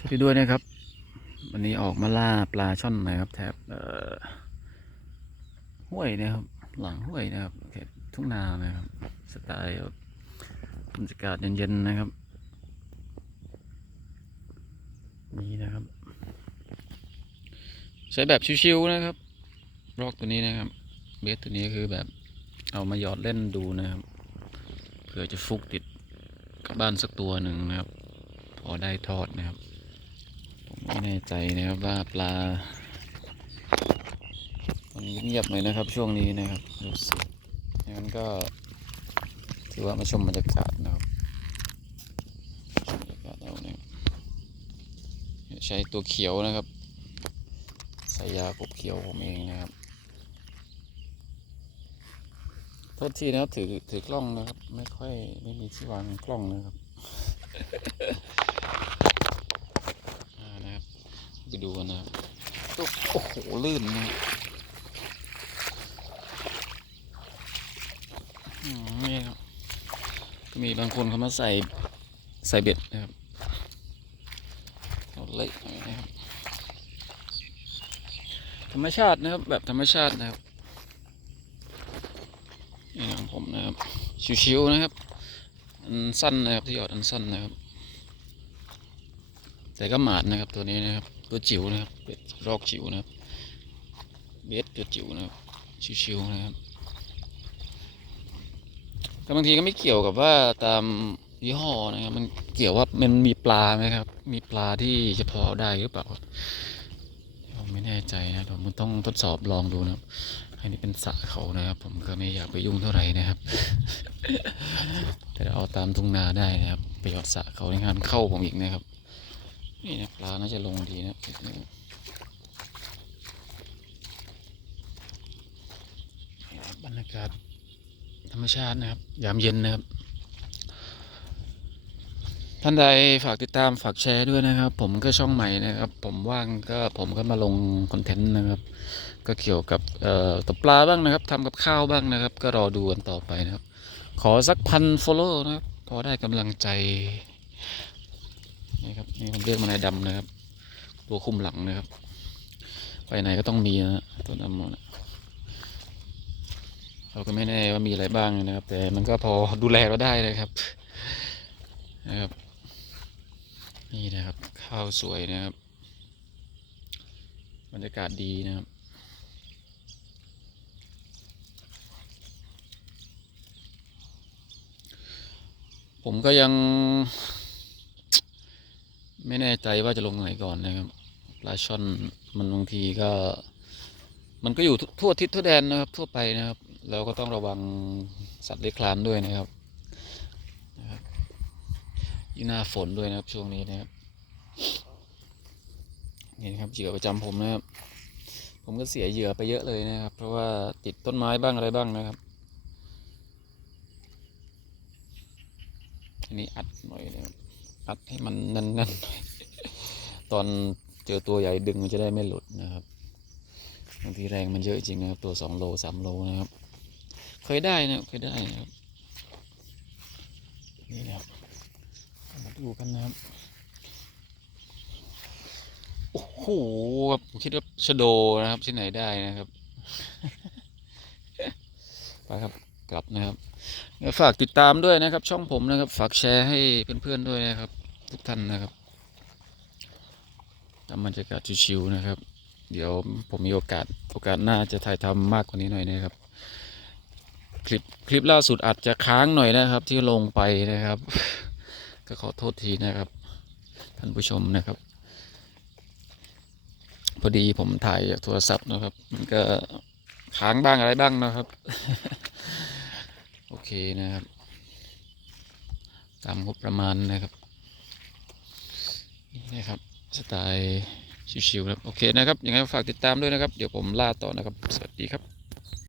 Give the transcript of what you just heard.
ช่วยไปด้วยนะครับ วันนี้ออกมาล่าปลาช่อนนะครับแถบห้วยนะครับ หลังห้วยนะครับแถบทุ่งนานะครับ สไตล์บรรยากาศเย็นๆนะครับ นี่นะครับ ใช้แบบชิวๆนะครับรอกตัวนี้นะครับ เบสตัวนี้คือแบบเอามาหยอดเล่นดูนะครับเผื่อจะฟุกติดกับบ้านสักตัวหนึ่งนะครับ พอได้ทอดนะครับ ไม่แน่ใจนะครับว่าปลาตอนนี้เงียบเลยนะครับช่วงนี้นะครับรู้สึกงั้นก็ถือว่ามาชมบรรยากาศนะครับบรรยากาศเอานะครับใช้ตัวเขียวนะครับใส่ยากบเขียวผมเองนะครับโทษทีนะครับถือถือกล้องนะครับ ไม่ค่อยไม่มีที่วางกล้องนะครับ อ่านะครับไป ดูกันนะครับโอ้โหลื่นนะครับอืมนี่ครับก็มีบางคนเขามาใส่ใส่เบ็ดนะครับเอาเละนะครับธรรมชาตินะครับแบบธรรมชาตินะครับนี่ของผมนะครับชิวๆนะครับอันสั้นนะครับที่หยอดอันสั้นนะครับแต่ก็หมาดนะครับตัวนี้นะครับ ตัวจิ๋วนะครับเป็ดรอกจิ๋วนะครับเบสตัวจิ๋วนะครับชิวๆนะครับแต่บางทีก็ไม่เกี่ยวกับว่าตามยี่ห้อนะครับมันเกี่ยวว่ามันมีปลาไหมครับ มีปลาที่เฉพาะได้หรือเปล่าผมไม่แน่ใจนะผมมันต้องทดสอบลองดูนะครับอันนี้เป็นสระเขานะครับ ผมก็ไม่อยากไปยุ่งเท่าไหร่นะครับ แต่เอาตามทุ่งนาได้นะครับไปหยอดสระเขาในงานเข้าผมอีกนะครับ นี่นะปลาน่าจะลงดีนะนิดนึงนี่นะครับรรยากาศธรรมชาตินะครับ ยามเย็นนะครับ ท่านใดฝากติดตามฝากแชร์ด้วยนะครับ ผมก็ช่องใหม่นะครับ ผมว่างก็ผมก็มาลงคอนเทนต์นะครับ ก็เกี่ยวกับตกปลาบ้างนะครับทำกับข้าวบ้างนะครับ ก็รอดูกันต่อไปนะครับ ขอสักพันฟอลโล่นะครับ พอได้กำลังใจ นี่ครับนี่ผมเรียกมานายดำนะครับ ตัวคุมหลังนะครับ ไปไหนก็ต้องมีนะตัวดำหมดเราก็ไม่แน่ว่ามีอะไรบ้างนะครับ แต่มันก็พอดูแลเราได้นะครับนะครับ นี่นะครับ ข้าวสวยนะครับบรรยากาศดีนะครับผมก็ยัง ไม่แน่ใจว่าจะลงไหนก่อนนะครับปลาช่อนมันบางทีก็ มันก็อยู่ทั่วทิศทั่วแดนนะครับ ทั่วไปนะครับแล้วก็ต้องระวังสัตว์เลื้อยคลานด้วยนะครับนะครับยิ่งหน้าฝนด้วยนะครับช่วงนี้นะครับนี่นะครับเหยื่อประจำผมนะครับ ผมก็เสียเหยื่อไปเยอะเลยนะครับ เพราะว่าติดต้นไม้บ้างอะไรบ้างนะครับอันนี้อัดหน่อยนะครับ อัดให้มันแน่นๆหน่อยตอนเจอตัวใหญ่ดึงมันจะได้ไม่หลุดนะครับบางทีแรงมันเยอะจริงนะครับ ตัวสองโลสามโลนะครับ เคยได้นะเคยได้นะครับนี่นะครับมาดูกันนะครับโอ้โหครับผมคิดว่าชโดนะครับที่ไหนได้นะครับ ไปครับ กลับนะครับฝากติดตามด้วยนะครับ ช่องผมนะครับ ฝากแชร์ให้เพื่อนๆด้วยนะครับ ทุกท่านนะครับทำบรรยากาศชิวๆนะครับ เดี๋ยวผมมีโอกาสโอกาสหน้าจะถ่ายทำมากกว่านี้หน่อยนะครับ คลิปคลิปล่าสุดอาจจะค้างหน่อยนะครับ ที่ลงไปนะครับ ก็ขอโทษทีนะครับ ท่านผู้ชมนะครับ พอดีผมถ่ายจากโทรศัพท์นะครับ มันก็ค้างบ้างอะไรบ้างนะครับ โอเคนะครับ ตามงบประมาณนะครับนี่นะครับสไตล์ชิวๆครับโอเคนะครับยังไงฝากติดตามด้วยนะครับ เดี๋ยวผมล่าต่อนะครับ สวัสดีครับ